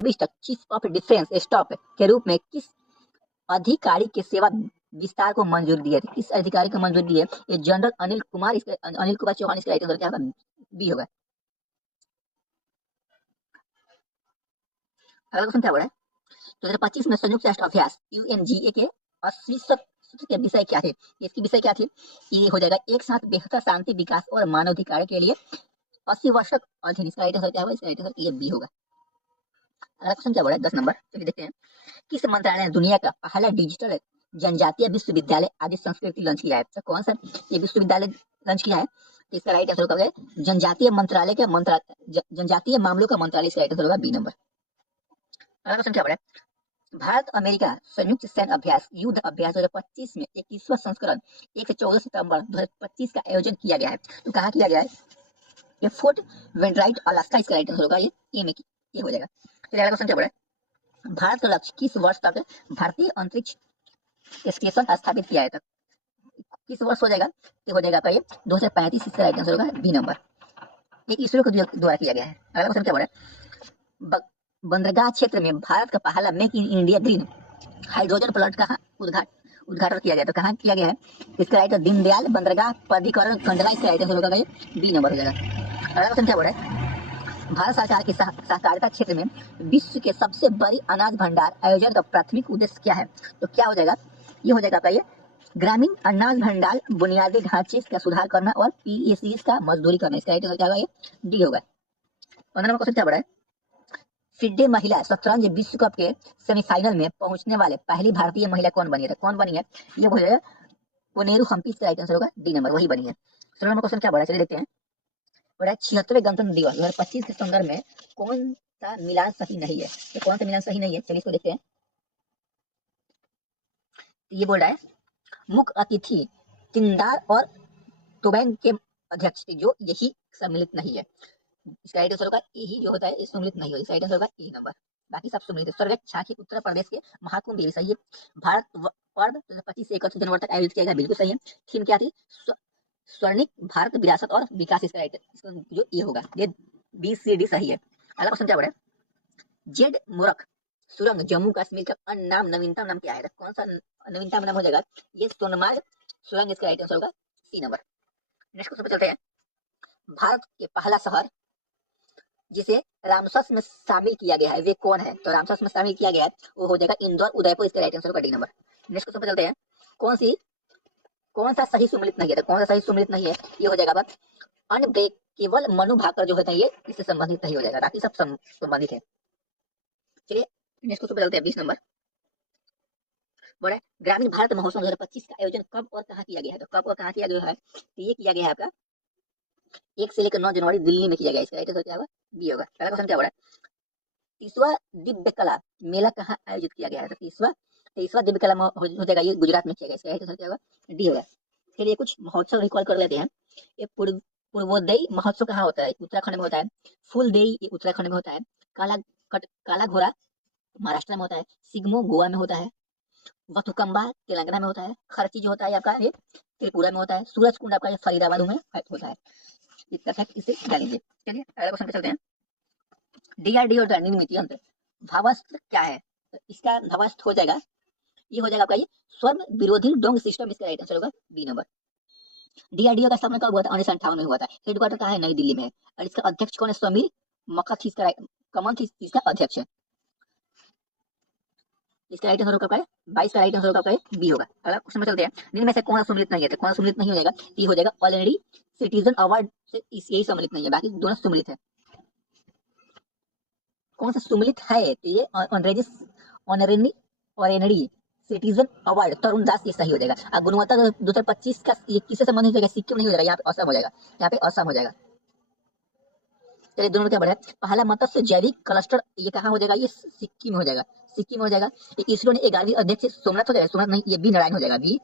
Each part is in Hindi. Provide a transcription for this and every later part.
चीफ ऑफ डिफेंस स्टाफ के रूप में किस अधिकारी के सेवा विस्तार को मंजूरी दी है? किस अधिकारी को मंजूरी दी है? ये जनरल अनिल कुमार चौहान इसका राइट आंसर क्या होगा? बी होगा। अगला क्वेश्चन क्या बोला है? 2025 में संयुक्त राष्ट्र अभ्यास यूएनजीए के 80 सूत्र के विषय क्या थे? इसकी विषय क्या थी? ये हो जाएगा एक साथ बेहतर शांति, विकास और मानवाधिकार के लिए 80 वर्षक अध्ययन। इसका राइट आंसर क्या होगा? इसका राइट आंसर ये बी होगा। अगला क्वेश्चन क्या बोला है? 10 नंबर, चलिए देखते हैं। किस मंत्रालय ने दुनिया का पहला डिजिटल जनजातीय विश्वविद्यालय आदि संस्कृति लॉन्च किया है? तो कौन सा ये विश्वविद्यालय लॉन्च किया है? तो इसका राइट आंसर होगा जनजातीय मंत्रालय के जनजातीय मामलों का मंत्रालय। इसका राइट आंसर होगा बी नंबर। अगला क्वेश्चन क्या बोला है? भारत अमेरिका संयुक्त सैन्य अभ्यास युद्ध अभ्यास 2025 में 21वां संस्करण 1 से 14 सितंबर 2025 का आयोजन किया गया है। तो कहाँ किया गया है? ये फोर्ट वेंडराइट अलास्का। इसका राइट आंसर होगा ये ए में ये हो जाएगा। चलिए अगला क्वेश्चन क्या बोला है? भारत का लक्ष्य किस वर्ष तक भारतीय अंतरिक्ष स्टेशन स्थापित किया है? तक किस वर्ष हो जाएगा? ये हो जाएगा आपका ये 2035। इसका राइट आंसर होगा बी नंबर। एक इसरो के द्वारा किया गया है। अगला क्वेश्चन क्या बोला है? बंदरगाह क्षेत्र में भारत का पहला make in India green hydrogen plant का उद्घाटन किया गया। तो कहाँ किया गया है? इसका राइट दीनदयाल बंदरगाह प्राधिकरण कंडला। इसका राइट आंसर होगा बी नंबर हो जाएगा। अगला क्वेश्चन क्या बोला है? भारत सरकार के सहकारिता क्षेत्र में विश्व के सबसे बड़ी अनाज भंडार आयोजन का प्राथमिक उद्देश्य क्या है? तो क्या हो जाएगा? ये हो जाएगा आपका ये ग्रामीण अनाज भंडार बुनियादी ढांचे का सुधार करना और पीएसी का मजदूरी करना। इसका राइट आंसर क्या होगा? ये डी होगा। 15 नंबर क्वेश्चन क्या बोला है? फिडे महिला शतरंज विश्व कप के सेमीफाइनल में पहुंचने वाले पहली भारतीय महिला कौन बनी है? कौन बनी है? ये हो जाएगा कोनेरू हम्पी। इसका राइट आंसर होगा डी नंबर, वही बनी है। 16 नंबर क्वेश्चन क्या बोला है? चलिए देखते हैं। बोला 76वें गणतंत्र दिवस 2025 के संदर्भ में कौन सा मिलान सही नहीं है? तो कौन सा मिलान सही नहीं है? चलिए इसको देखते हैं। ये बोल रहा है मुख्य अतिथि तिंदार और टोबैंग के अध्यक्ष थे जो यही सम्मिलित नहीं है। इसका राइट आंसर होगा यही जो होता है सम्मिलित नहीं होगा। इसका राइट आंसर होगा ए नंबर, बाकी सब सम्मिलित है। स्वर्गत छाछी उत्तर प्रदेश के महाकुंभ भी सही है। भारत पर्व 2025 से 31 जनवरी तक आयोजित किया गया, बिल्कुल सही है। थीम क्या थी? स्वर्णिक भारत विरासत और विकास। इसका राइट इसका जो ये होगा ये बी सी डी सही है। अगला क्वेश्चन क्या बोला? जेड मोरक सुरंग जम्मू कश्मीर का अन्य नाम नवीनतम नाम क्या है? कौन सा नवीनतम नाम हो जाएगा? ये सोनमार्ग सुरंग। इसका राइट आंसर होगा सी नंबर। नेक्स्ट क्वेश्चन पे चलते हैं। भारत के पहला शहर जिसे रामसर में शामिल किया गया है वे कौन है? तो रामसर में शामिल किया गया है वो हो जाएगा इंदौर उदयपुर। इसका राइट आंसर होगा डी नंबर। नेक्स्ट क्वेश्चन पे चलते हैं। कौन सा सही सम्मिलित नहीं है? तो कौन सा सही सम्मिलित नहीं है? ये हो जाएगा अन्य ब्रेक केवल मनु भाकर जो होता है ये इससे संबंधित नहीं हो जाएगा, बाकी सब संबंधित है। चलिए नेक्स्ट क्वेश्चन पे चलते हैं। 20 नंबर बोला है ग्रामीण भारत महोत्सव 2025 का आयोजन कब और कहाँ किया गया है? तो कब और कहाँ किया गया है? तो ये किया गया है आपका 1 से लेकर 9 जनवरी दिल्ली में किया गया। इसका राइट आंसर क्या होगा? बी होगा। अगला क्वेश्चन क्या बोला है? 30वां दिव्य कला मेला कहाँ आयोजित किया गया है? तो 30वां दिव्य कला हो जाएगा ये गुजरात में किया गया। इसका राइट आंसर क्या होगा? डी होगा। चलिए कुछ महोत्सव रिकॉल कर लेते हैं। ये पूर्वोदय महोत्सव कहाँ होता है? उत्तराखंड में होता है। फूलदेई ये उत्तराखंड में होता है। काला घोड़ा महाराष्ट्र में होता है। सिग्मो गोवा में होता है। वथुकंबा तेलंगाना में होता है। खर्ची जो होता है आपका ये त्रिपुरा में होता है। सूरज कुंड आपका ये फरीदाबाद में होता है। इतना फैक्ट इसे जानेंगे। चलिए अगले क्वेश्चन पे चलते हैं। डीआरडीओ द्वारा निर्मित यंत्र भावास्त्र क्या है? तो इसका भावास्त्र हो जाएगा ये हो जाएगा आपका ये स्वर्ण विरोधी डोंग सिस्टम। इसका राइट आंसर होगा बी नंबर। डीआरडीओ का स्थापना कब हुआ था? 1958 में हुआ था। हेडक्वार्टर कहाँ है? नई दिल्ली में है। और इसका अध्यक्ष कौन है? समीर मकथ कमंथ इसका अध्यक्ष है। इसका राइट आंसर होगा 22 का राइट आंसर होगा बी होगा। अगला क्वेश्चन में चलते हैं। निम्न में से कौन सम्मिलित नहीं है? तो कौन सम्मिलित नहीं हो जाएगा? ये हो जाएगा ऑलरेडी सिटीजन अवार्ड से यही सम्मिलित नहीं है, बाकी दोनों सम्मिलित है। कौन सा सम्मिलित है? तो ये ऑनरेरी सिटीजन अवार्ड तरुण दास ये सही हो जाएगा। अब गुणवत्ता 2025 का ये किससे संबंधित हो जाएगा? सिक्किम नहीं हो जाएगा, यहाँ पे असम हो जाएगा। यहाँ पे असम हो जाएगा। चलिए दोनों क्या बढ़ा है? पहला मत्स्य जैविक क्लस्टर ये कहाँ हो जाएगा? ये सिक्किम हो जाएगा। सिक्किम हो जाएगा। इसरो ने 11वीं अध्यक्ष सोमनाथ हो जाएगा। सोमनाथ नहीं, ये बी नारायण हो जाएगा। बी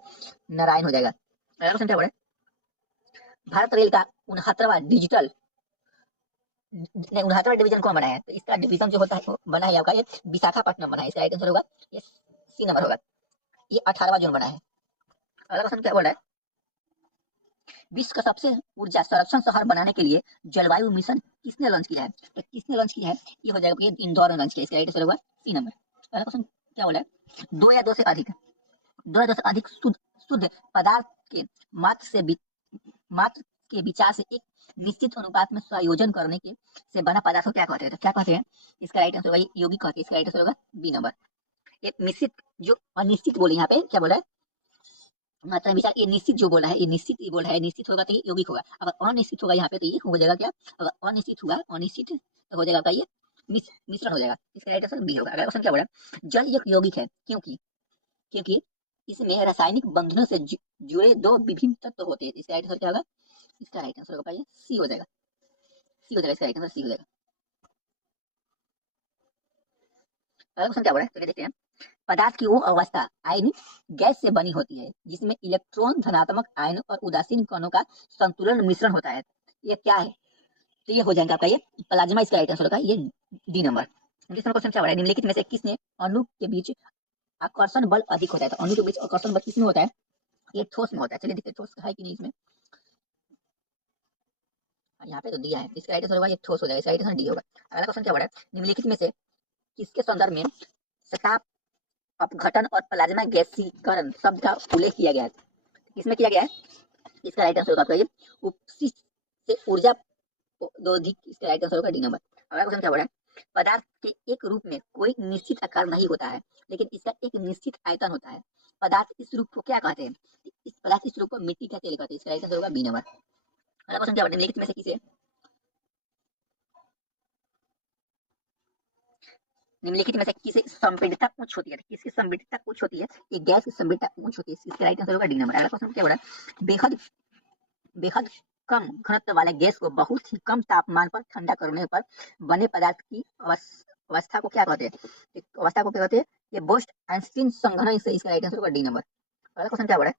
नारायण हो जाएगा। अगला क्वेश्चन क्या बढ़ा है? भारत रेल का 69वां डिवीजन कौन बनाया है? तो इसका डिवीजन जो होता है बना है आपका ये विशाखापट्टनम बना है। इसका राइट आंसर होगा ये सी नंबर होगा। ये 18वां जोन बना है। अगला क्वेश्चन क्या बोल रहा है? विश्व का सबसे ऊर्जा संरक्षण शहर बनाने के लिए जलवायु मिशन किसने लॉन्च किया है? तो किसने लॉन्च किया है? ये हो जाएगा, ये इंदौर में लॉन्च किया। इसका राइट आंसर होगा सी नंबर। पहला क्वेश्चन क्या बोला है? दो या दो से अधिक, दो या दो से अधिक शुद्ध शुद्ध पदार्थ के मात्र से मात्र के विचार से एक निश्चित अनुपात में संयोजन करने के से बना पदार्थ को क्या कहते हैं? तो क्या कहते हैं? इसका राइट आंसर होगा यौगिक कहते हैं। इसका राइट आंसर होगा बी नंबर। ये निश्चित जो अनिश्चित बोले यहाँ पे क्या बोला है? मात्रा विचार, ये निश्चित जो बोला है, ये निश्चित ये बोला है, निश्चित होगा तो ये यौगिक होगा। अगर अनिश्चित होगा यहाँ पे तो ये हो जाएगा क्या? अगर अनिश्चित होगा, अनिश्चित तो हो जाएगा आपका ये मिश्रण हो जाएगा। इसका राइट आंसर बी होगा। अगला क्वेश्चन क्या बोला? जल एक यौगिक है क्योंकि क्योंकि इसमें रासायनिक बंधनों से जुड़े दो विभिन्न तत्व होते हैं। इसका राइट आंसर क्या होगा? इसका राइट आंसर होगा ये सी हो जाएगा, सी हो जाएगा। इसका राइट आंसर सी हो जाएगा। अगला क्वेश्चन क्या बोला है? तो देखते हैं। पदार्थ की वो अवस्था आयनिक गैस से बनी होती है जिसमें इलेक्ट्रॉन धनात्मक आयन और उदासीन कणों का संतुलन मिश्रण होता है। ये क्या है? तो ये हो जाएगा आपका ये प्लाज्मा। इसका राइट आंसर होगा ये डी नंबर। जिसमें क्वेश्चन क्या बोला है? निम्नलिखित में से किसने अणु के बीच आकर्षण बल अधिक होता है? तो अणु के बीच आकर्षण बल किसमें होता है? ये ठोस में होता है। चलिए देखते हैं ठोस है कि नहीं इसमें। यहाँ पे तो दिया है। इसका राइट आंसर होगा ये ठोस हो जाएगा। इसका राइट आंसर डी होगा। अगला क्वेश्चन क्या बोला है? निम्नलिखित में से किसके संदर्भ में सताप अपघटन और प्लाज्मा गैसीकरण शब्द का उल्लेख किया गया है? किसमें किया गया है? इसका राइट आंसर होगा ये उपशिष्ट से ऊर्जा औद्योगिक। इसका राइट आंसर होगा डी नंबर। अगला क्वेश्चन क्या बोला है? पदार्थ के एक रूप में कोई निश्चित आकार नहीं होता है लेकिन इसका एक निश्चित आयतन होता है। पदार्थ इस रूप को क्या कहते हैं? इस पदार्थ इस रूप को मिट्टी का तेल कहते हैं। इसका राइट आंसर होगा बी नंबर। अगला क्वेश्चन क्या बोला है? निम्नलिखित में से किसे निम्नलिखित में से किसे संपीड़ितता उच्च होती है? किसकी संपीड़ितता उच्च होती है? ये गैस की संपीड़ितता उच्च होती है। इसका राइट आंसर होगा डी नंबर। अगला क्वेश्चन क्या बोला? बेहद बेहद कम घनत्व वाले गैस को बहुत ही कम तापमान पर ठंडा करने पर बने पदार्थ की अवस्था को क्या कहते हैं? अवस्था को क्या कहते हैं? ये बोस्ट आइंस्टीन संघनन। इसका राइट आंसर होगा डी नंबर। अगला क्वेश्चन क्या बोला है?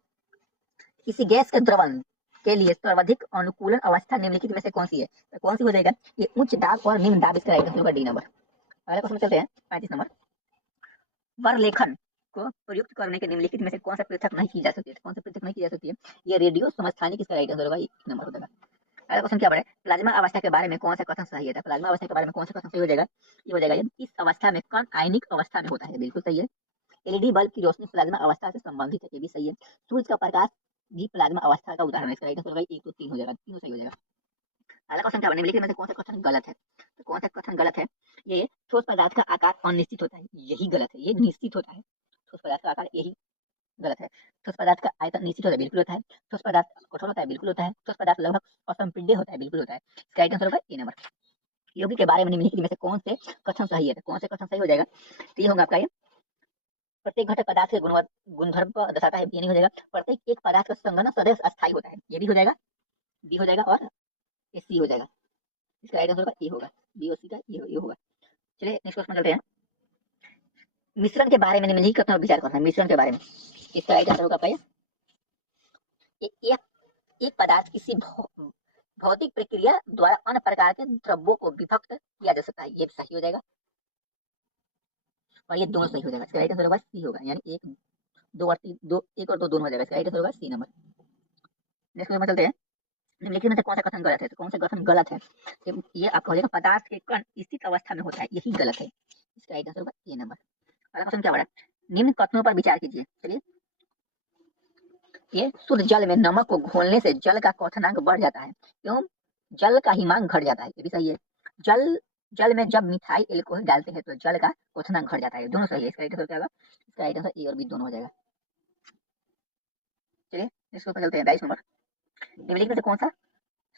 किसी गैस के द्रवण के लिए सर्वाधिक अनुकूलन अवस्था निम्नलिखित में से कौन सी है? तो कौन सी हो जाएगा? ये उच्च दाब और निम्न दाब। इसका राइट आंसर होगा डी नंबर। अगला क्वेश्चन चलते हैं 35 नंबर। वर लेखन को प्रयुक्त करने के निम्नलिखित में से कौन सा पृथक नहीं की जा सकती है? कौन सा पृथक नहीं की जा सकती है? ये रेडियो समस्थानिक। इसका राइट आंसर होगा एक नंबर हो जाएगा। अगला क्वेश्चन क्या बड़ा है? प्लाज्मा अवस्था के बारे में कौन सा कथन सही है? प्लाज्मा अवस्था के बारे में कौन सा कथन सही हो जाएगा? ये हो जाएगा इस अवस्था में कण आयनिक अवस्था में होता है। बिल्कुल सही है। एलईडी बल्ब की रोशनी प्लाज्मा अवस्था से संबंधित है। ये भी सही है। सूर्य का प्रकाश भी प्लाज्मा अवस्था का उदाहरण है। इसका राइट आंसर होगा 1 2 3 हो जाएगा, तीनों सही हो जाएगा। अगला क्वेश्चन क्या बने? लेकिन में से कौन सा कथन गलत है? तो कौन सा कथन गलत है? ये ठोस पदार्थ का आकार अनिश्चित होता है, यही गलत है। ये निश्चित होता है। ठोस पदार्थ का आकार यही गलत है। ठोस पदार्थ का आयतन निश्चित होता है, बिल्कुल होता है। ठोस पदार्थ कठोर होता है, बिल्कुल होता है। ठोस पदार्थ लगभग असंपीड्य होता है, बिल्कुल होता है। इसका राइट आंसर होगा ए नंबर। यौगिक के बारे में निम्नलिखित में से कौन से कथन सही है? तो कौन से कथन सही हो जाएगा? तो ये होगा आपका ये प्रत्येक घटक पदार्थ के गुणधर्म को दर्शाता है। ये नहीं हो जाएगा। प्रत्येक एक पदार्थ का संघनन सदैव अस्थायी होता है। ये भी हो जाएगा, बी हो जाएगा और ये सी हो जाएगा। इसका राइट आंसर होगा ए होगा। बी और सी का ये होगा। चलिए नेक्स्ट क्वेश्चन चलते हैं। मिश्रण के बारे में निम्नलिखित कथन विचार करना है। मिश्रण के बारे में इसका राइट आंसर होगा आपका एक एक पदार्थ किसी भौतिक प्रक्रिया द्वारा अन्य प्रकार के द्रव्यों को विभक्त किया जा सकता है। ये सही हो जाएगा और ये दोनों सही हो जाएगा। इसका राइट आंसर होगा सी होगा, यानी एक दो और तीन, दो एक और दो दोनों हो जाएगा। इसका राइट आंसर होगा सी नंबर। नेक्स्ट क्वेश्चन चलते हैं। निम्नलिखित में से कौन सा कथन गलत है? तो कौन सा कथन गलत है? ये आपका हो जाएगा पदार्थ के कण स्थित अवस्था में होता है, यही गलत है। इसका राइट आंसर होगा ए नंबर। अगला क्वेश्चन क्या बड़ा? निम्न कथनों पर विचार कीजिए। चलिए, ये शुद्ध जल में नमक को घोलने से जल का क्वथनांक बढ़ जाता है एवं जल का हिमांक घट जाता है। ये भी सही है। जल जल में जब मिथाइल एल्कोहल डालते हैं तो जल का क्वथनांक घट जाता है। दोनों सही है। इसका राइट आंसर क्या होगा? इसका राइट आंसर ए और बी दोनों हो जाएगा। चलिए इसको चलते हैं 22 नंबर। निम्नलिखित में से कौन सा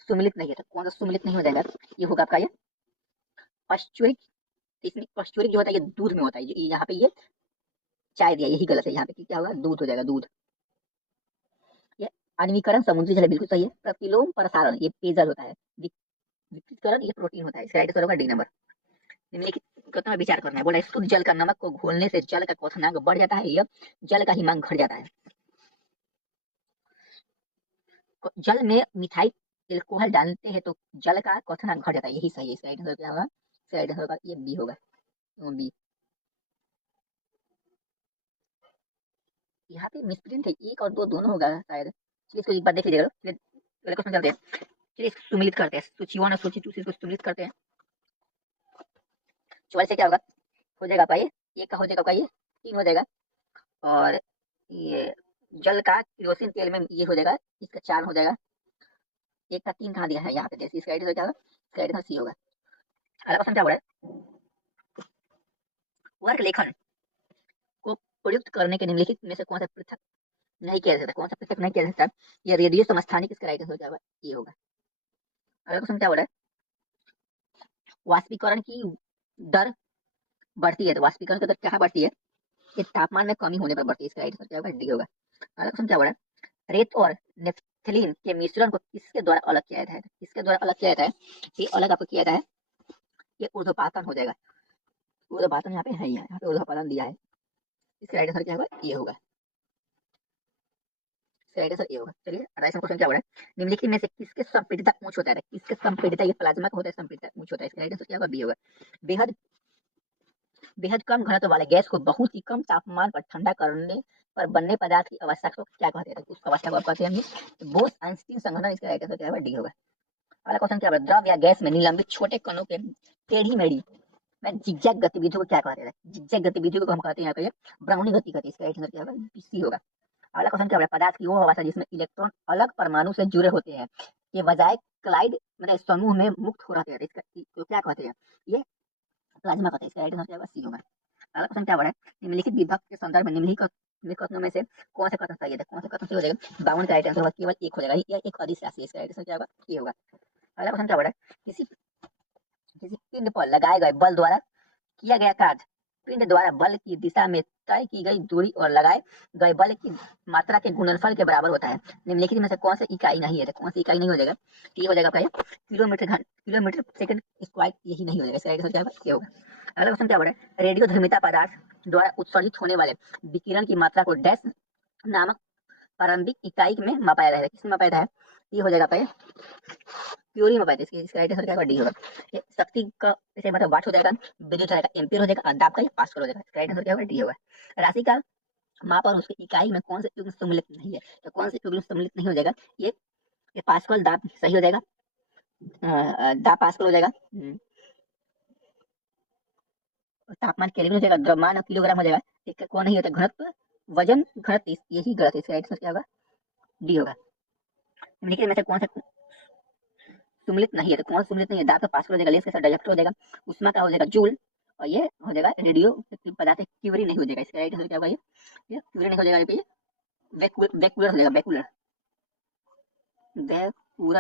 सुमिलित नहीं है? तो कौन सा सुमिलित नहीं हो जाएगा? ये होगा आपका ये पश्चुरिक। इसमें पश्चुरिक जो होता है ये दूध में होता है। यहाँ पे ये चाय दिया, यही गलत है। यहाँ पे क्या होगा? दूध हो जाएगा, दूध। ये आण्विकरण समुद्री जल है, बिल्कुल सही है। प्रतिलोम प्रसारण ये पेयजल होता है। विकृतीकरण ये प्रोटीन होता है। इसका राइट आंसर होगा डी नंबर। निम्नलिखित कथन में विचार करना है। बोला शुद्ध जल का नमक को घोलने से जल का क्वथनांक बढ़ जाता है या जल का हिमांक घट जाता है। जल में मिथाइल एल्कोहल डालते हैं तो जल का क्वथनांक घट जाता है, यही सही है। इसका राइट आंसर क्या होगा? इसका राइट आंसर होगा ये बी होगा, बी। यहाँ पे मिसप्रिंट है, एक और दो दोनों होगा शायद। चलिए इसको एक बार देख लीजिएगा। पहले क्वेश्चन चलते हैं, चलिए इसको सुमिलित करते हैं। सूची 1 और सूची 2 से इसको सुमिलित करते हैं। 44 से क्या होगा, हो जाएगा आपका ये, एक का हो जाएगा आपका ये 3 हो जाएगा, और ये जल का केरोसिन तेल में ये हो जाएगा, इसका 4 हो जाएगा, एक का 3 कहाँ दिया है यहाँ पे, जैसे इसका आंसर क्या होगा, इसका आंसर सी होगा। अगला क्वेश्चन क्या बोल रहा है, वर्ग लेखन को प्रयुक्त करने के निम्नलिखित में से कौन सा पृथक नहीं किया जा सकता, कौन सा पृथक नहीं किया जा सकता, ये रेडियो समस्थानिक इसका राइट आंसर क्या होगा, ये होगा। अगला क्वेश्चन क्या बोल रहा है, वाष्पीकरण की दर बढ़ती है, तो वाष्पीकरण की दर क्या बढ़ती है, ये तापमान में कमी होने पर बढ़ती है, इसका राइट आंसर क्या होगा, डी होगा। अगला क्वेश्चन क्या बोल रहा है, रेत और नेफ्थलीन के मिश्रण को किसके द्वारा अलग किया जाता है, किसके द्वारा अलग किया जाता है, ये अलग आपको किया जाता है, ये ऊर्ध्वपातन हो जाएगा। ऊर्ध्वपातन यहाँ पे है, यहाँ पे ऊर्ध्वपातन दिया है, इसका राइट आंसर क्या होगा, ये होगा, इसका राइट आंसर ये होगा। चलिए 28वां क्वेश्चन क्या हो रहा है, निम्नलिखित में से किसके संपीड़ितता उच्च होता है, किसके संपीड़ितता, ये प्लाज्मा का होता है, संपीड़ितता उच्च होता है, इसका राइट आंसर क्या होगा, बी होगा। बेहद बेहद कम घनत्व वाले गैस को बहुत ही कम तापमान पर ठंडा करने पर बनने पदार्थ की अवस्था को क्या कहते हैं, उस अवस्था को आप कहते हैं बोस-आइंस्टीन संघनन, इसका राइट आंसर क्या होगा, डी होगा। अगला क्वेश्चन क्या है, द्रव या गैस में निलंबित छोटे कणों के टेढ़ी मेढ़ी में जिगजैग गतिविधियों को क्या कहते हैं, जिगजैग गतिविधियों को हम कहते हैं यहाँ पे ब्राउनी गति कहते हैं, इसका राइट आंसर क्या होगा, सी होगा। अगला क्वेश्चन क्या है, पदार्थ की वो अवस्था जिसमें इलेक्ट्रॉन अलग परमाणु से जुड़े होते हैं, ये बजाय क्लाइड मतलब समूह में मुक्त हो रहे हैं, इसका तो क्या कहते हैं, ये प्लाज्मा कहते हैं, इसका राइट आंसर क्या होगा, सी होगा। अगला क्वेश्चन क्या है, निम्नलिखित विभक्त के संदर्भ में निम्नलिखित कथनों में से कौन सा कथन सही है, कौन सा कथन सही हो जाएगा, 52 का राइट आंसर होगा, केवल एक हो जाएगा, या एक अदिश राशि, इसका राइट आंसर क्या होगा, ये होगा। अगला क्वेश्चन क्या है, किसी किसी पिंड पर लगाए गए बल द्वारा किया गया कार्य पिंड द्वारा बल की दिशा में तय की गई दूरी और लगाए गए बल की मात्रा के गुणनफल के बराबर होता है, निम्नलिखित में से कौन सा इकाई नहीं है, तो कौन सी इकाई नहीं हो जाएगा, ये हो जाएगा आपका किलोमीटर सेकंड स्क्वायर, यही नहीं हो जाएगा, इसका आंसर क्या होगा, ये होगा। अगला क्वेश्चन क्या बोल रहा है, रेडियो धर्मिता पदार्थ द्वारा उत्सर्जित होने वाले विकिरण की मात्रा को डैश नामक प्रारंभिक इकाई में मापा जाता है, किसमें मापा जाता है, ये हो जाएगा आपका क्यूरी में पाते हैं, इसका राइट आंसर क्या होगा, डी होगा। शक्ति का जैसे मतलब वाट हो जाएगा, विद्युत धारा का एम्पीयर हो जाएगा, दाब का पास्कल हो जाएगा, इसका राइट आंसर क्या होगा, डी होगा। राशि का माप और उसकी इकाई में कौन से युग्म सम्मिलित नहीं है, तो कौन से युग्म सम्मिलित नहीं हो जाएगा, ये पास्कल दाब सही हो जाएगा, दाब पास्कल हो जाएगा, तापमान केल्विन हो जाएगा, द्रव्यमान किलोग्राम हो जाएगा, इसका कौन नहीं होता, घनत्व वजन घनत्व, यही गलत है, इसका राइट आंसर क्या होगा, डी होगा। निम्नलिखित में से कौन सा सुमिलित नहीं है, तो कौन सुमिलित नहीं है, दाब का पास्कल हो जाएगा, लेंस के साथ डायलेक्ट्रिक हो जाएगा, उष्मा का हो जाएगा जूल, और ये हो जाएगा रेडियो पदार्थ क्यूरी नहीं हो जाएगा, इसका राइट आंसर क्या होगा, ये क्यूरी नहीं हो जाएगा, ये वेक्यूलर हो जाएगा, वेक्यूलर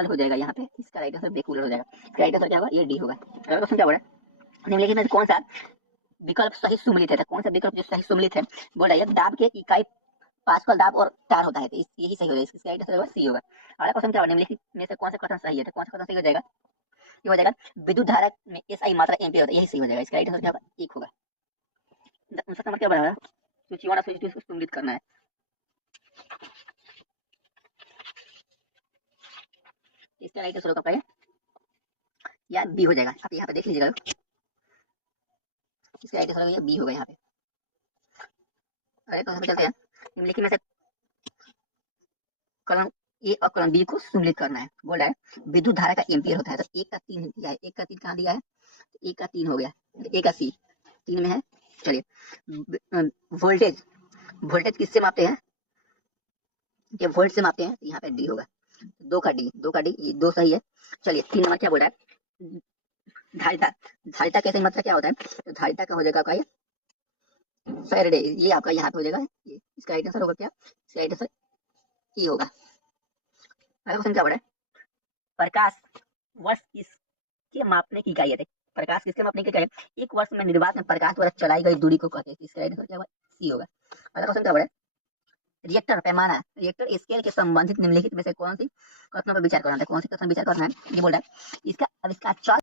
हो जाएगा यहाँ पे, इसका राइट आंसर वेक्यूलर हो जाएगा, इसका राइट आंसर क्या होगा, ये डी होगा। अगला क्वेश्चन क्या बोल रहा है, निम्नलिखित में कौन सा विकल्प सही सुमिलित है, तो कौन सा विकल्प जो सही सुमिलित है, बोल रहा है दाब के इकाई पास्कल दाब और तार होता है, तो यही सही हो जाएगा, इसका राइट आंसर सी होगा। अगला क्वेश्चन क्या होगा, निम्नलिखित में से कौन सा कथन सही है, तो कौन सा कथन सही हो जाएगा, ये हो जाएगा विद्युत धारा में एसआई मात्रा एम्पीयर होता है, यही सही हो जाएगा, इसका राइट आंसर क्या होगा, एक होगा। 59 नंबर क्या बना है, सूची 1 और सूची 2 को सुमिलित करना है, इसका राइट आंसर होगा या बी हो जाएगा, आप यहाँ पे देख लीजिएगा, इसका राइट आंसर होगा बी होगा यहाँ पे। अरे क्वेश्चन पे चलते हैं, निम्नलिखित में से कलम ए और कलम बी को सुमिलित करना है, बोल रहा है विद्युत धारा का एम्पीयर होता है, तो 1 का 3 दिया है, 1 का 3 कहाँ दिया है, 1 का 3 हो गया, 1 का सी 3 में है। चलिए वोल्टेज वोल्टेज किससे मापते हैं, ये वोल्ट से मापते हैं, तो यहाँ पे डी होगा, 2 का डी ये 2 सही है। चलिए 3 नंबर क्या बोल रहा है, धारिता कैसे मात्रा क्या होता है, तो धारिता का हो जाएगा आपका ये फैराडे, ये आपका यहाँ पे हो जाएगा, ये इसका राइट आंसर होगा क्या, इसका राइट आंसर ये होगा। अगला क्वेश्चन क्या बोल रहा है, प्रकाश वर्ष किसके मापने की इकाई है, प्रकाश किसके मापने की इकाई है, एक वर्ष में निर्वात में प्रकाश द्वारा चलाई गई दूरी को कहते हैं, इसका राइट आंसर क्या होगा, सी होगा। अगला क्वेश्चन क्या बोल रहा है, रिएक्टर पैमाना रिएक्टर स्केल के संबंधित निम्नलिखित में से कौन सी कथनों पर विचार करना है, कौन सी कथन विचार करना है, ये बोल रहा है इसका आविष्कार